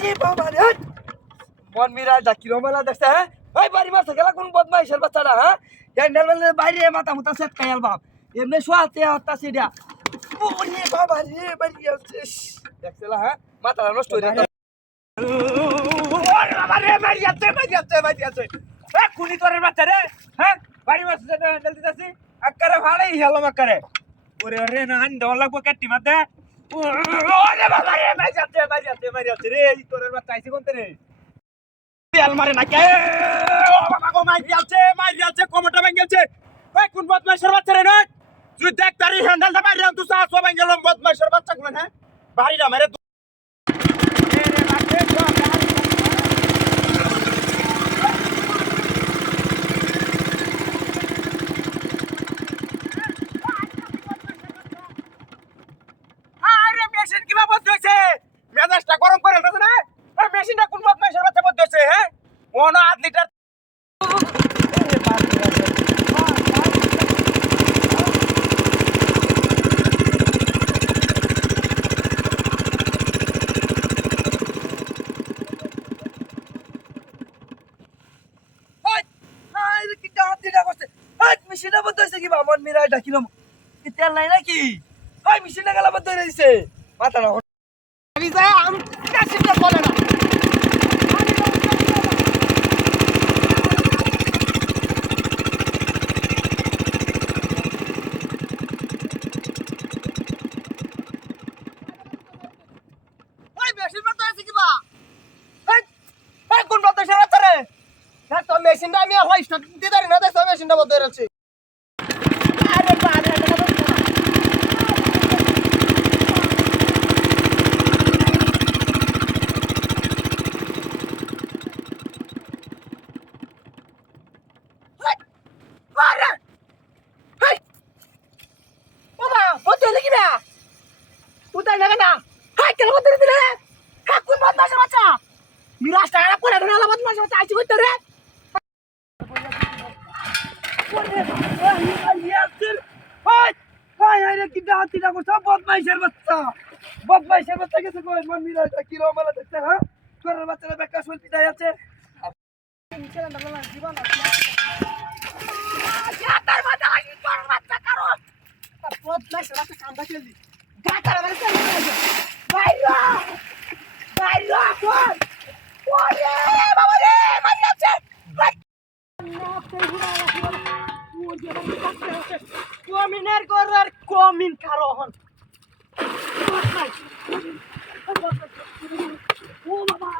এই বাবা রে মন মিরা ডাকি রমেলা দেখছে হ্যাঁ ওই বাড়ি মারছে গেলা কোন বদমাইশের বাচ্চাটা হ্যাঁ হ্যান্ডেল মেলে বাইরে মাথা মুতা সেট কায়াল বাপ এমনি শোয়াতে হত্যা সিডা ওরে বাবা রে বাড়ি আছে দেখছলা হ্যাঁ মাথাটা নষ্ট হয়ে যাচ্ছে ওরে বাবা রে বাড়ি আছে এ কুনি তোরের বাচ্চা রে হ্যাঁ বাড়ি মারছে হ্যান্ডেল দিতাছি আকারে ভাড়াই হেলো মাকারে ওরে ওরে না হান দেওয়া লাগবো কাটি মাতে ওরে বাবা রে বাড়ি আছে রে এই তোরের বাচ্চা আইছে কোনতে রে তেল মারে না কে ও বাবা গো মাইরি আছে কোমরটা ভেঙে গেছে ওই কোন বদমাইশের বাচ্চা রে না তুই দেখ তারি হ্যান্ডেলটা বাইরে তুই সাহস ভেঙে গেল বদমাইশের বাচ্চা গুলো হ্যাঁ বাড়িটা মেরে আরে মেশিন কিভাবে বন্ধ হইছে মেজাজটা গরম করে ফেলছ না এই মেশিনটা কোন বদমাইশের বাচ্চা বন্ধ হইছে হ্যাঁ ওনো আধ লিটার মেশিনটা বন্ধ হয়েছে কি বামন মিরাই ডাকিলাম তেল নাই নাকি ওই মেশিনটা গেলা বন্ধ হয়ে রয়েছে মাথা না আমি যা আমি মেশিনটা বলে না ওই মেশিন বন্ধ হয়েছে কি বা এই কোন বন্ধ হয়েছে রে না তো মেশিনটা আমি হয় স্টার্ট দিতে পারি না তাই মেশিনটা বন্ধ হয়ে রয়েছে আরে বাবা বদমাইশের বাচ্চা গেছে কই মন মিরা কি রমালা দেখতে হ্যাঁ তোর বাচ্চারা বেকার শুনতে যায় আছে বদমাইশের বাচ্চা কান্দা খেলি গাটার মানে চলে গেছে বাইরা বাইরা কোন ওরে বাবা রে মারি আছে কমিনের করার কমিন কারণ ও বাবা